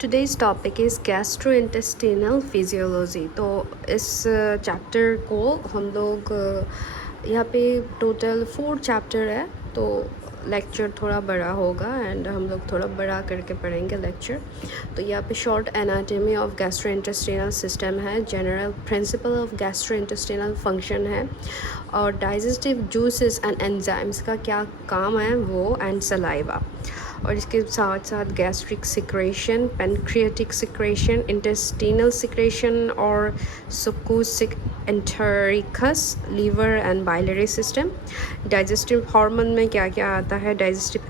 Today's topic is gastrointestinal physiology. तो इस chapter को हम लोग यहाँ पे टोटल 4 चैप्टर है, तो लेक्चर थोड़ा बड़ा होगा एंड हम लोग थोड़ा बड़ा करके पढ़ेंगे लेक्चर। तो यहाँ पे short anatomy of gastrointestinal system है, general principle of gastrointestinal function है, और डाइजेस्टिव जूसेस एंड एंजाइम्स का क्या काम है वो, एंड सलाइवा। और इसके साथ साथ gastric secretion, pancreatic secretion, intestinal secretion और succus entericus, liver and biliary system. Digestive hormone में क्या क्या आता है, डाइजेस्टिव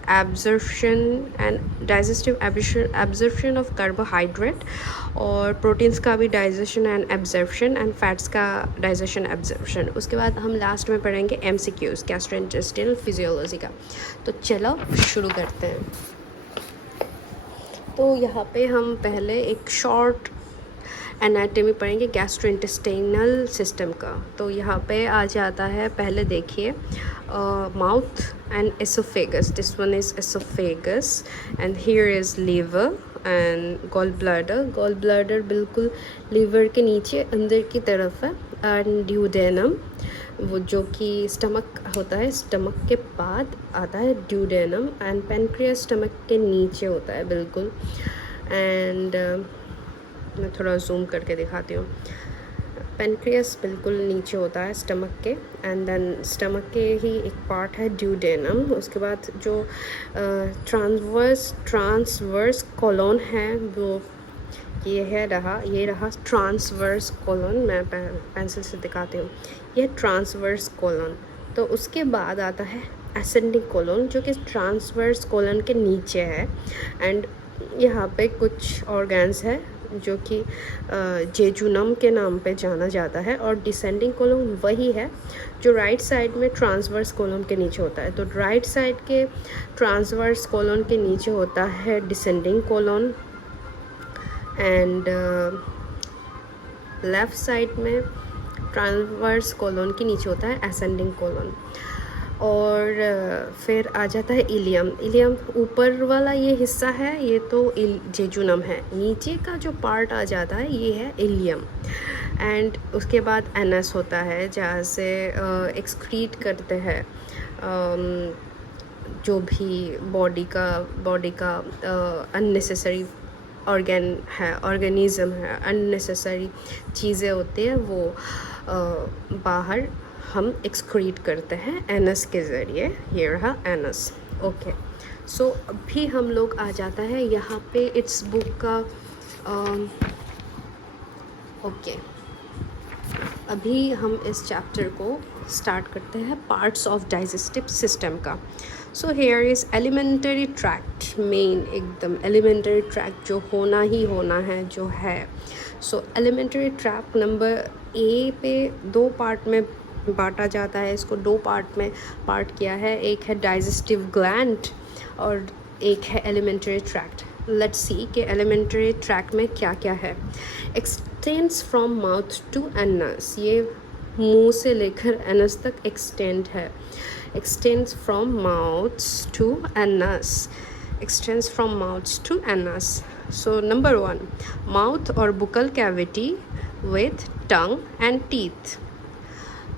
एब्जॉर्प्शन ऑफ कार्बोहाइड्रेट, और प्रोटीन्स का भी digestion and absorption, and fats का डाइजेशन एब्जॉर्प्शन। उसके बाद हम लास्ट में पढ़ेंगे MCQs गैस्ट्रोइंटेस्टिनल फिजियोलॉजी का। तो चलो शुरू करते हैं। तो यहाँ पे हम पहले एक शॉर्ट एनाटॉमी पढ़ेंगे गैस्ट्रोइंटेस्टिनल सिस्टम का। तो यहाँ पे आ जाता है, पहले देखिए mouth and oesophagus, this one is oesophagus and here is liver and gall bladder बिल्कुल लीवर के नीचे अंदर की तरफ है, एंड ड्यूडेनम वो जो कि स्टमक होता है, स्टमक के बाद आता है ड्यूडेनम, एंड पेनक्रियास स्टमक के नीचे होता है बिल्कुल। एंड मैं थोड़ा जूम करके दिखाती हूँ। पेनक्रियास बिल्कुल नीचे होता है स्टमक के, एंड देन स्टमक के ही एक पार्ट है ड्यूडेनम। उसके बाद जो ट्रांसवर्स कोलोन है वो ये रहा ट्रांसवर्स कोलोन। मैं पेंसिल से दिखाती हूँ, ये ट्रांसवर्स कोलोन। तो उसके बाद आता है एसेंडिंग कोलोन जो कि ट्रांसवर्स कोलोन के नीचे है, एंड यहाँ पे कुछ ऑर्गन्स है जो कि जेजुनम के नाम पे जाना जाता है, और डिसेंडिंग कोलोन वही है जो राइट साइड में ट्रांसवर्स कोलोन के नीचे होता है। तो राइट साइड के ट्रांसवर्स कोलोन के नीचे होता है descending colon, and left side में ट्रांसवर्स कोलोन के नीचे होता है असेंडिंग कोलोन। और फिर आ जाता है इलियम ऊपर वाला ये हिस्सा है, ये तो जेजुनम है। नीचे का जो पार्ट आ जाता है ये है इलियम, एंड उसके बाद एनस होता है जहाँ से एक्सक्रीट करते हैं जो भी बॉडी का अननेसेसरी ऑर्गेनिज़म है, अननेसेसरी चीज़ें होती हैं वो बाहर हम एक्सक्रीट करते हैं एनस के ज़रिए। ये रहा एनस। ओके, सो अभी हम लोग आ जाता है यहाँ पे इट्स बुक का ओके अभी हम इस चैप्टर को स्टार्ट करते हैं पार्ट्स ऑफ डाइजेस्टिव सिस्टम का। So here is elementary tract, main एकदम एलिमेंटरी ट्रैक्ट जो होना ही होना है जो है। सो एलिमेंटरी ट्रैक्ट नंबर ए पे 2 पार्ट में बांटा जाता है, इसको 2 पार्ट में पार्ट किया है, एक है डाइजेस्टिव ग्लैंड और एक है एलिमेंटरी ट्रैक्ट। लेट्स सी कि एलिमेंटरी ट्रैक्ट में क्या क्या है। Extends from mouth to anus, ये मुंह से लेकर एनस तक एक्सटेंड है। Extends from mouths to anus, extends from mouths to anus. So number 1, mouth और buccal cavity with tongue and teeth.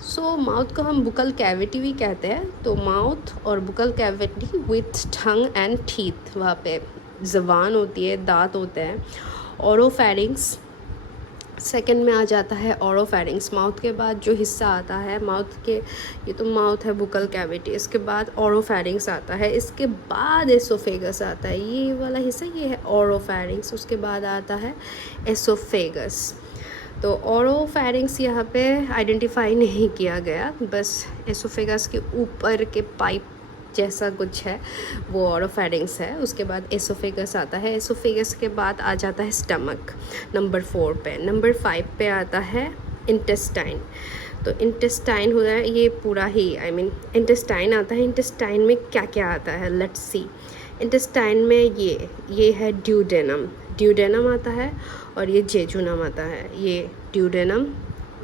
So mouth को हम बुकल कैविटी भी कहते हैं, तो माउथ और buccal cavity with tongue and teeth, वहाँ पे ज़बान होती है, दांत होते हैं। ओरोफेरिंग्स सेकंड में आ जाता है। ओरोफेरिंग्स माउथ के बाद जो हिस्सा आता है माउथ के, ये तो माउथ है बुकल कैविटी, इसके बाद ओरोफेरिंग्स आता है, इसके बाद एसोफेगस आता है, ये वाला हिस्सा ये है ओरोफेरिंग्स। उसके बाद आता है एसोफेगस। तो ओरोफेरिंग्स यहाँ पे आइडेंटिफाई नहीं किया गया, बस एसोफेगस के ऊपर के पाइप जैसा कुछ है वो ओरोफेरिंग्स है। उसके बाद एसोफेगस आता है, एसोफेगस के बाद आ जाता है स्टमक नंबर 4 पे। नंबर 5 पे आता है इंटेस्टाइन। तो इंटेस्टाइन हो है ये पूरा ही, इंटेस्टाइन आता है। इंटेस्टाइन में क्या क्या आता है, लेट्स सी। इंटेस्टाइन में ये है ड्यूडेनम आता है, और ये जेजुनम आता है। ये ड्यूडेनम,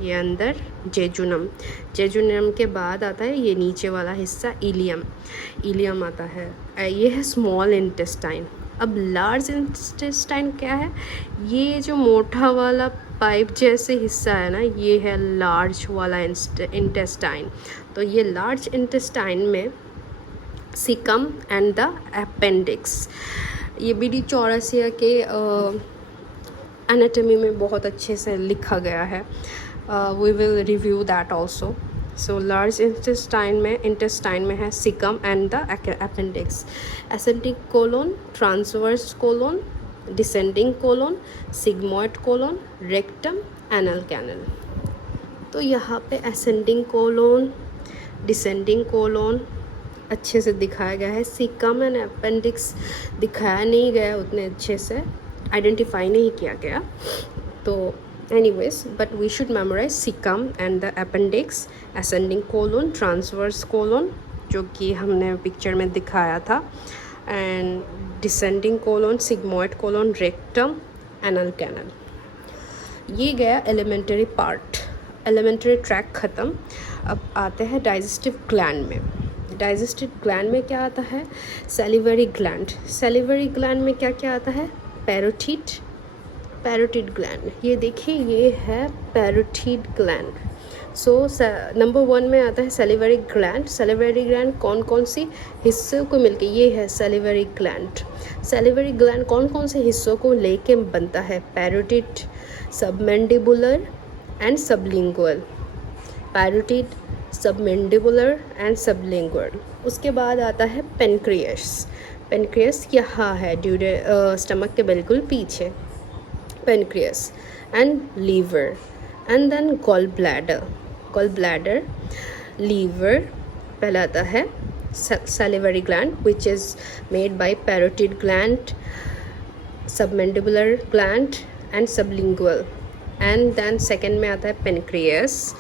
ये अंदर जेजुनम के बाद आता है ये नीचे वाला हिस्सा इलियम आता है। ये है स्मॉल इंटेस्टाइन। अब लार्ज इंटेस्टाइन क्या है? ये जो मोटा वाला पाइप जैसे हिस्सा है ना, ये है लार्ज वाला इंटेस्टाइन। तो ये लार्ज इंटेस्टाइन में सीकम एंड द अपेंडिक्स, ये बी डी चौरासिया के एनाटॉमी में बहुत अच्छे से लिखा गया है। We will review that also. So large intestine में है caecum and the appendix, ascending colon, transverse colon, descending colon, sigmoid colon, rectum, anal canal. तो यहाँ पे एसेंडिंग कोलोन, डिसेंडिंग कोलोन अच्छे से दिखाया गया है। सीकम एंड अपेंडिक्स दिखाया नहीं गया उतने अच्छे से, आइडेंटिफाई नहीं किया गया। तो anyways, but we should memorize cecum and the appendix, ascending colon, transverse colon जो कि हमने पिक्चर में दिखाया था, and descending colon, sigmoid colon, rectum, anal canal। ये गया एलिमेंट्री पार्ट, एलिमेंट्री ट्रैक ख़त्म। अब आते हैं डाइजेस्टिव ग्लैंड में। डाइजेस्टिव ग्लैंड में क्या आता है? Salivary gland. सैलिवरी ग्लैंड में क्या क्या आता है? Parotid gland. ये देखिए, ये है पैरोटिड ग्लैंड। सो नंबर 1 में आता है सैलिवरी ग्लैंड। सैलिवरी ग्लैंड कौन कौन सी हिस्सों को मिलके, ये है सैलिवरी ग्लैंड। सैलिवरी ग्लैंड कौन कौन से हिस्सों को लेके बनता है? Parotid, submandibular and sublingual. Parotid, submandibular and sublingual. उसके बाद आता है पेनक्रियस। पेनक्रियस यहाँ है, स्टमक के बिल्कुल पीछे, pancreas and liver, and then gall bladder, liver. पहला आता है salivary gland which is made by parotid gland, submandibular gland and sublingual, and then second में आता है पेनक्रियस।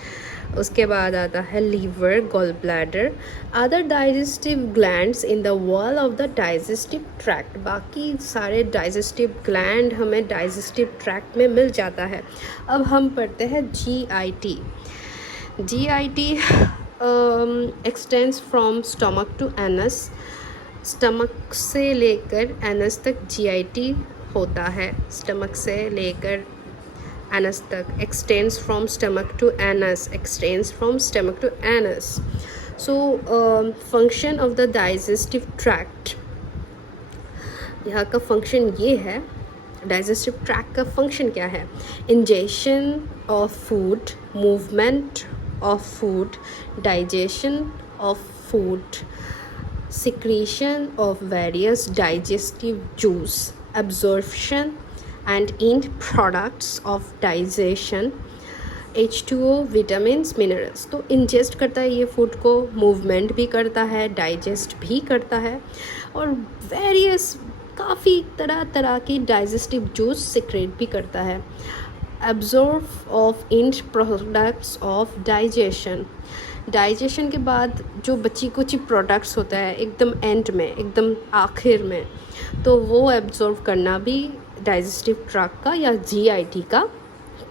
उसके बाद आता है liver, gall bladder, other digestive glands in the wall of the digestive tract. बाकी सारे डाइजेस्टिव ग्लैंड हमें डाइजेस्टिव ट्रैक्ट में मिल जाता है। अब हम पढ़ते हैं GIT। GIT extends from stomach to anus. Stomach से लेकर एनस तक GIT होता है। स्टमक से लेकर एनस तक, extends from stomach to anus, extends from stomach to anus। So function of the digestive tract, यहाँ का फंक्शन ये है। डाइजेस्टिव ट्रैक्ट का फंक्शन क्या है? Ingestion of food, movement of food, digestion of food, secretion of various digestive juice, absorption and end products of digestion, H2O, vitamins, minerals. तो ingest करता है ये फूड को, मूवमेंट भी करता है, डाइजेस्ट भी करता है, और वेरियस काफ़ी तरह की डाइजेस्टिव जूस सिक्रेट भी करता है। Absorb of and products of digestion. Digestion के बाद जो बची कुछ प्रोडक्ट्स होता है एकदम एंड में, एकदम आखिर में, तो वो एब्जॉर्ब करना भी डाइजेस्टिव ट्रैक्ट का या GIT का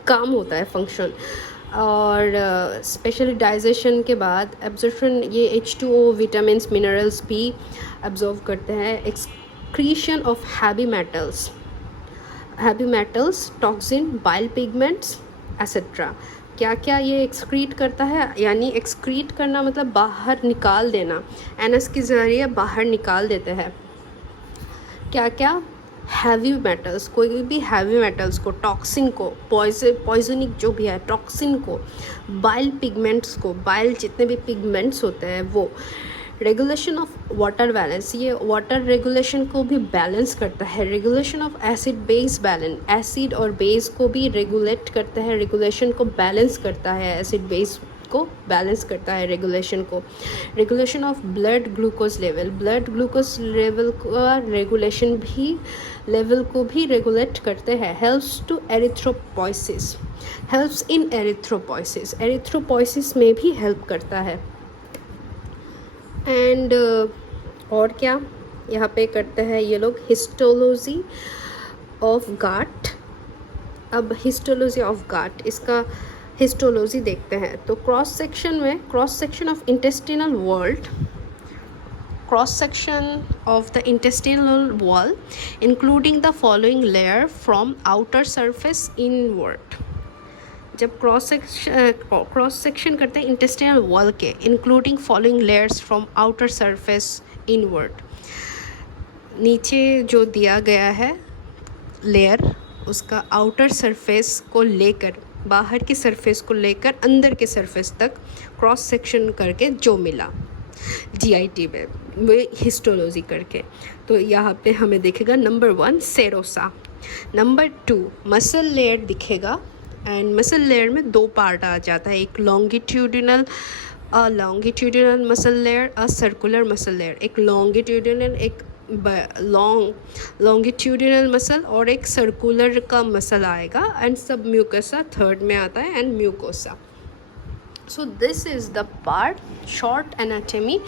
काम होता है, फंक्शन। और स्पेशली डाइजेशन के बाद एब्जॉर्प्शन, ये H2O, विटामिन्स, मिनरल्स भी एब्जॉर्व करते हैं। Excretion of heavy metals, toxin, bile pigments etcetera. क्या क्या ये एक्सक्रीट करता है? यानी एक्सक्रीट करना मतलब बाहर निकाल देना, एनस के ज़रिए बाहर निकाल देते हैं। क्या क्या? हैवी मेटल्स, कोई भी हैवी मेटल्स को, टॉक्सिन को, पॉइजनिक जो भी है टॉक्सिन को, बाइल पिगमेंट्स को, बाइल जितने भी पिगमेंट्स होते हैं वो। रेगुलेशन ऑफ वाटर बैलेंस, ये वाटर रेगुलेशन को भी बैलेंस करता है। Regulation of acid base balance, acid और बेस को भी रेगुलेट करता है, रेगुलेशन को बैलेंस करता है, एसिड बेस को बैलेंस करता है रेगुलेशन को। Regulation of blood glucose level, blood glucose level का रेगुलेशन भी, लेवल को भी रेगुलेट करते हैं। Helps to erythropoiesis, helps in erythropoiesis, erythropoiesis में भी हेल्प करता है। एंड और क्या यहाँ पे करते हैं ये लोग? Histology of gut. अब हिस्टोलॉजी ऑफ गाट, इसका हिस्टोलॉजी देखते हैं। तो क्रॉस सेक्शन में, cross section of intestinal wall, cross section of the intestinal wall including the following layer from outer surface inward. जब क्रॉस सेक्शन करते हैं इंटेस्टिनल वॉल के, including following layers from outer surface inward, नीचे जो दिया गया है लेयर उसका आउटर सरफेस को लेकर, बाहर की सरफेस को लेकर अंदर के सरफेस तक क्रॉस सेक्शन करके जो मिला जीआईटी में, वो हिस्टोलॉजी करके, तो यहाँ पे हमें दिखेगा number 1 serosa, number 2 muscle layer दिखेगा, एंड मसल लेयर में 2 पार्ट आ जाता है, एक longitudinal muscle layer, a circular muscle layer, एक लॉन्गिट्यूडिनल, एक लॉन्गिट्यूडिनल मसल और एक सर्कुलर का मसल आएगा, एंड सब म्यूकोसा थर्ड में आता है, and mucosa. So this is the part, short anatomy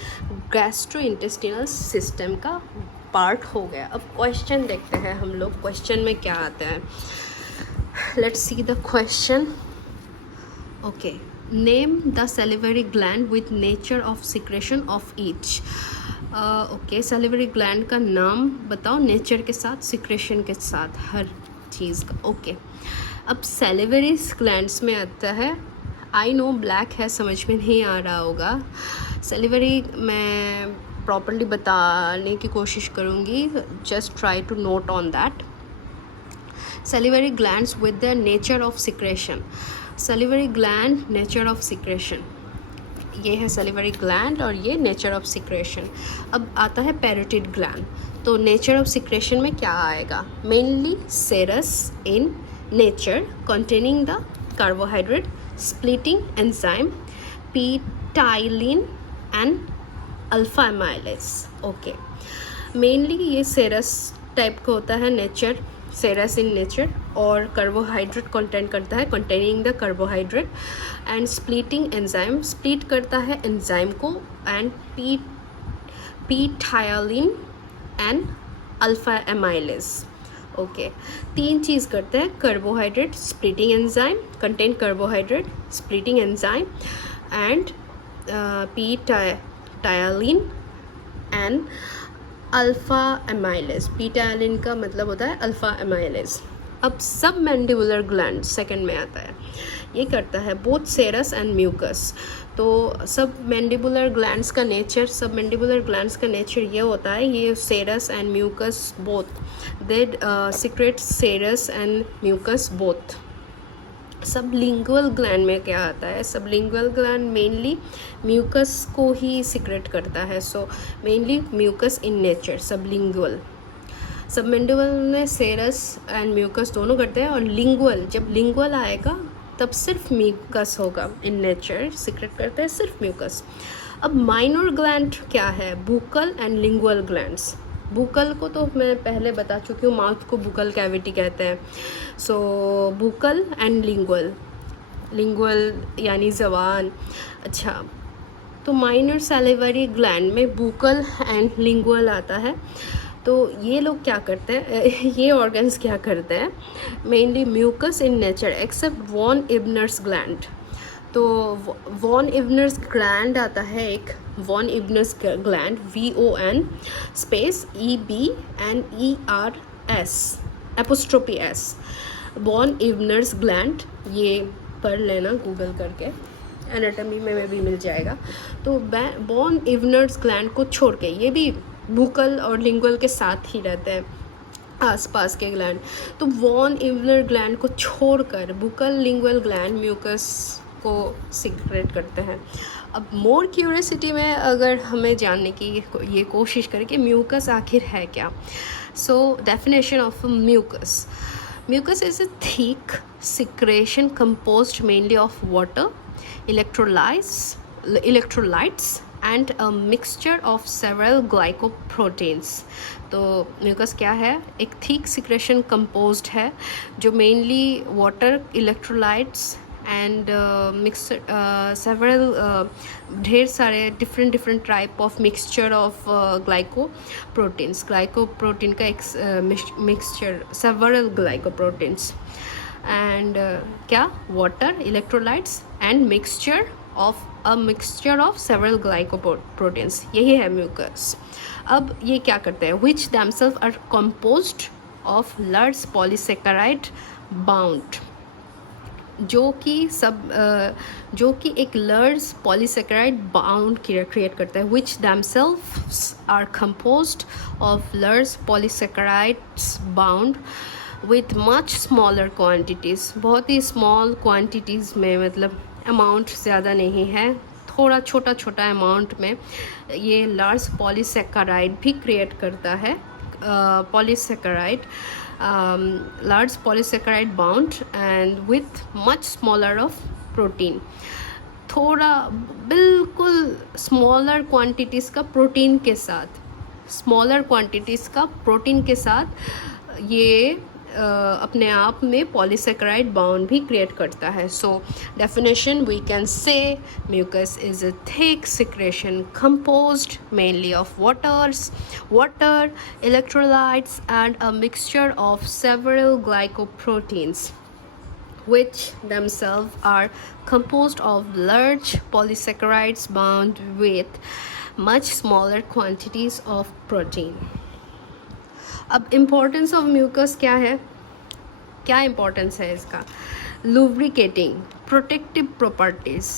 gastrointestinal system का पार्ट हो गया. अब क्वेश्चन देखते हैं हम लोग, क्वेश्चन में क्या आता है. Let's see the question. Okay, name the salivary gland with nature of secretion of each. Okay, salivary gland का नाम बताओ नेचर के साथ, सिक्रेशन के साथ, हर चीज़ का. ओके, अब salivary glands में आता है, आई नो ब्लैक है, समझ में नहीं आ रहा होगा. salivary मैं प्रॉपरली बताने की कोशिश करूँगी, just try to note on that. Salivary glands with their nature of secretion. Salivary gland, nature of secretion. ये है salivary gland और ये nature of secretion. अब आता है parotid gland. तो nature of secretion में क्या आएगा? Mainly serous in nature, containing the carbohydrate splitting enzyme ptyalin and alpha amylase. Okay. Mainly ये serous टाइप का होता है नेचर, सेरस इन नेचर, और कार्बोहाइड्रेट कंटेंट करता है, containing the carbohydrate, and splitting enzyme, split करता है एंजाइम को, and ptyalin and alpha amylase. Okay, 3 चीज़ करते हैं, carbohydrate splitting enzyme, contain carbohydrate splitting enzyme, and ptyalin and alpha amylase. Ptyalin का मतलब होता है अल्फ़ा एमाइलेज. अब सब मैंडिबुलर ग्लैंड सेकंड में आता है, ये करता है बोथ सेरस एंड म्यूकस. तो सब मैंडिबुलर ग्लैंड्स का नेचर, ये होता है, ये serous and mucous both, they secrete serous and mucous both. Sublingual gland में क्या आता है, सबलिंगुअल ग्लैंड मेनली म्यूकस को ही सिक्रेट करता है. So mainly mucous in nature. Submandibular में सेरस एंड म्यूकस दोनों करते हैं, और लिंगुअल, जब लिंगुअल आएगा तब सिर्फ म्यूकस होगा, इन नेचर सिक्रेट करते हैं सिर्फ म्यूकस. अब माइनर ग्लैंड क्या है, बुकल एंड लिंगुअल ग्लैंड्स. बुकल को तो मैं पहले बता चुकी हूँ, माउथ को बुकल कैविटी कहते हैं. सो बुकल एंड लिंगुअल यानी ज़बान. अच्छा, तो माइनर सैलिवरी ग्लैंड में बुकल एंड लिंगुअल आता है. तो ये लोग क्या करते हैं, ये ऑर्गन्स क्या करते हैं, mainly mucous in nature except von Ebner's gland. तो वॉन इब्नर्स ग्लैंड आता है एक, von Ebner's gland, VON space EBNERS apostrophe S, von Ebner's gland. ये पढ़ लेना गूगल करके, एनाटॉमी में भी मिल जाएगा. तो वॉन इब्नर्स ग्लैंड को छोड़ के, ये भी बुकल और लिंगुअल के साथ ही रहते हैं, आसपास के ग्लैंड. तो वॉन इब्नर ग्लैंड को छोड़कर बुकल लिंगुअल ग्लैंड म्यूकस को सिक्रेट करते हैं. अब मोर क्यूरियोसिटी में अगर हमें जानने की ये कोशिश करें कि म्यूकस आखिर है क्या. So definition of mucus. Mucus is a thick secretion composed mainly of water, electrolytes and a mixture of several glycoproteins. तो म्यूकस क्या है, एक थिक सिक्रेशन कंपोज्ड है जो mainly water, electrolytes and several ढेर सारे different type of mixture of glycoprotein का एक मिक्सचर, सेवरल ग्लाइकोप्रोटीन्स एंड क्या, water, electrolytes and mixture of a mixture of several glycoproteins, यही है म्यूकस। अब ये क्या करते हैं, which themselves are composed of large polysaccharide bound, जो कि एक large polysaccharide bound क्रिएट करता है, which themselves are composed of large polysaccharides bound with much smaller quantities, बहुत ही small quantities में, मतलब अमाउंट ज़्यादा नहीं है, थोड़ा छोटा छोटा अमाउंट में ये लार्ज पॉलीसेक्राइड भी क्रिएट करता है, polysaccharide, large polysaccharide bound and with much smaller of protein, थोड़ा बिल्कुल स्मॉलर क्वांटिटीज़ का प्रोटीन के साथ, स्मॉलर क्वांटिटीज़ का प्रोटीन के साथ ये अपने आप में पॉलीसेक्राइड बाउंड भी क्रिएट करता है। So definition we can say mucus is a thick secretion composed mainly of water, electrolytes and a mixture of several glycoproteins which themselves are composed of large polysaccharides bound with much smaller quantities of protein. अब importance of mucus क्या है, क्या importance है इसका? Lubricating, protective properties.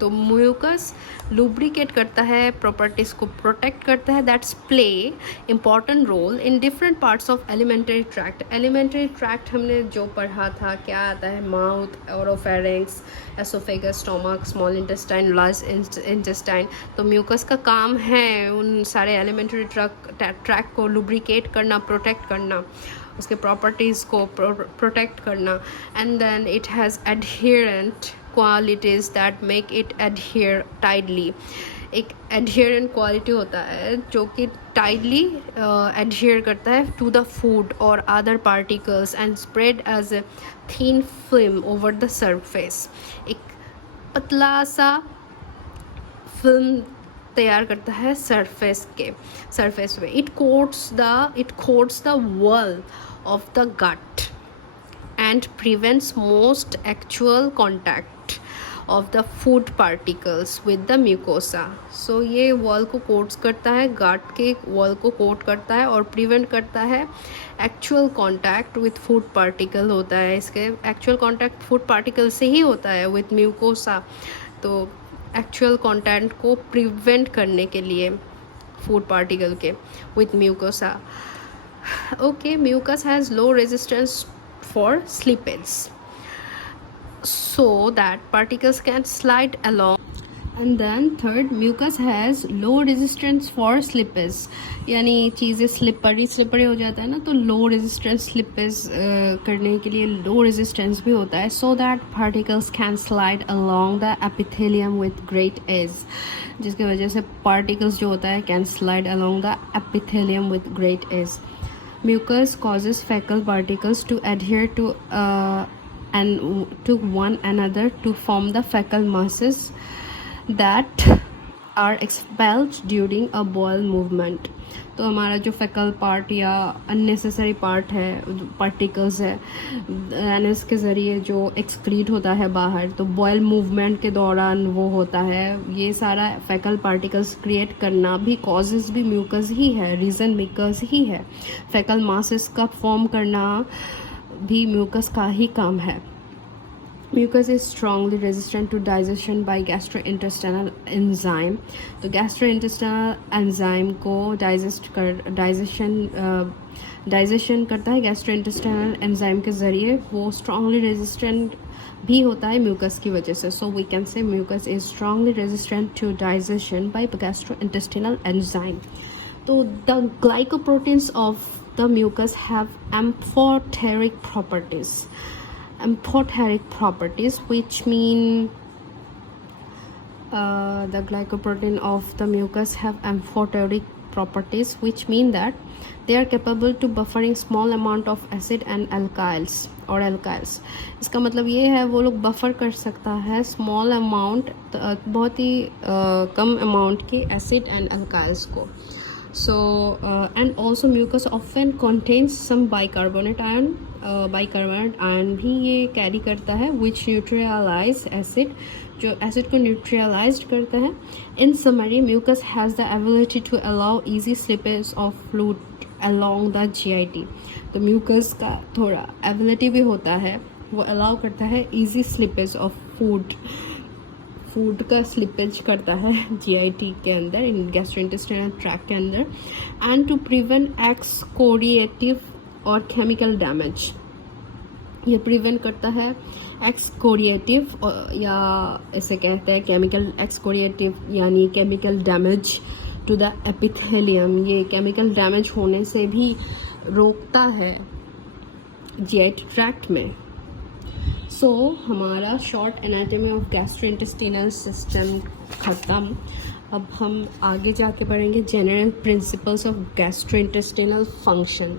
तो mucus lubricate करता है, properties को प्रोटेक्ट करता है, that's play important role in different parts of alimentary tract. Alimentary tract हमने जो पढ़ा था, क्या आता है? Mouth, oropharynx, oesophagus, stomach, small intestine, large intestine. तो म्यूकस का काम है उन सारे एलिमेंट्री ट्रैक्ट को लुब्रिकेट करना, प्रोटेक्ट करना, उसके प्रॉपर्टीज़ को प्रोटेक्ट करना, and then it has adherent qualities that make it adhere tightly. एक एडहेरेंट क्वालिटी होता है जो कि टाइडली एडहेयर करता है टू द फूड और other particles and spread as a thin film over the surface. एक पतला सा फिल्म तैयार करता है सरफेस पे। It coats the wall of the gut and prevents most actual contact of the food particles with the mucosa. So ये wall को quotes करता है, गट के वॉल को कोट करता है और प्रिवेंट करता है actual contact with food particle होता है। इसके एक्चुअल कांटेक्ट फूड पार्टिकल से ही होता है विथ म्यूकोसा। तो एक्चुअल कांटेक्ट को प्रिवेंट करने के लिए फूड पार्टिकल के with mucosa. Okay, mucus has low resistance for slippage so that particles can slide along. And then third, mucus has low resistance for slippage, यानी चीज़ें slippery हो जाता है ना, तो लो रेजिस्टेंस स्लिपेज करने के लिए लो रेजिस्टेंस भी होता है, so that particles can slide along the epithelium with great ease, जिसकी वजह से particles जो होता है can slide along the epithelium with great ease. Mucus causes fecal particles to adhere to one another to form the fecal masses that are expelled during a bowel movement. तो हमारा जो फेकल part या unnecessary part है, particles है, NS के ज़रिए जो excrete होता है बाहर, तो बॉयल मूवमेंट के दौरान वो होता है, ये सारा फेकल पार्टिकल्स क्रिएट करना भी कॉजेज़ भी म्यूकस ही है, रीज़न म्यूकस ही है। फेकल मासेस का फॉर्म करना भी म्यूकस का ही काम है। Mucus is strongly resistant to digestion by gastrointestinal enzyme. तो gastrointestinal enzyme को डाइजेशन करता है gastrointestinal enzyme के ज़रिए, वो strongly resistant भी होता है म्यूकस की वजह से। So we can say mucus is strongly resistant to digestion by gastrointestinal enzyme. तो the glycoproteins of the mucus have amphoteric properties, which mean the glycoprotein of the mucus have amphoteric properties, which mean that they are capable to buffering small amount of acid and alkyls. इसका मतलब ये है वो लोग buffer कर सकता है small amount, बहुत ही कम अमाउंट के एसिड एंड अल्काइल्स को। So and also mucus often contains some bicarbonate ion भी ये कैरी करता है which neutralize acid, जो एसिड को न्यूट्रलाइज करता है। In summary mucus has the ability to allow easy slippage of fluid along the GIT. तो म्यूकस का थोड़ा एबिलिटी भी होता है, वो अलाउ करता है ईजी स्लिपेज ऑफ फूड का स्लिपेज करता है जीआईटी के अंदर, इन गैस्ट्रोइंटेस्टाइनल ट्रैक्ट के अंदर, एंड टू प्रिवेंट एक्सकोरिएटिव और केमिकल डैमेज। ये प्रिवेंट करता है एक्सकोरिएटिव या इसे कहते हैं केमिकल एक्सकोरिएटिव, यानी chemical damage to the epithelium. ये केमिकल डैमेज होने से भी रोकता है जीआईटी ट्रैक्ट में। सो हमारा short anatomy of gastrointestinal system ख़त्म। अब हम आगे जाके पढ़ेंगे general principles of gastrointestinal function.